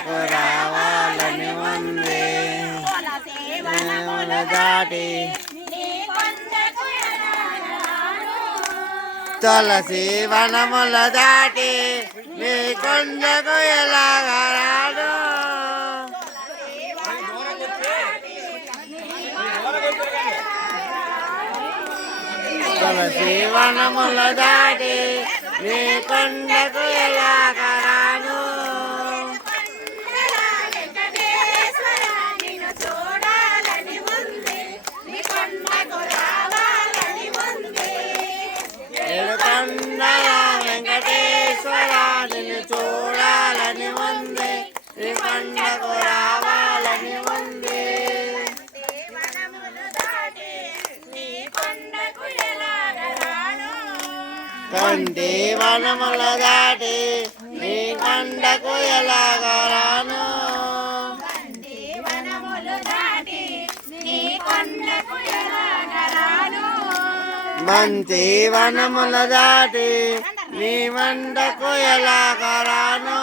కొండకు రావాలని ఉంది వనములు దాటి తులసి వనములు దాటి నీ కొండకు ఎలాగా రాను తులసి వనములు దాటి నీ కొండకు ఎలాగా రాను వెంకటేశ్వర నిన్ను చూడాలని ఉంది నీ కొండకు రావాలని ఉంది కంటి వనములు దాటి నీ కొండకు ఎలాగా రాను బంతి వనములు దాటి నీ కొండకు ఎలాగా రాను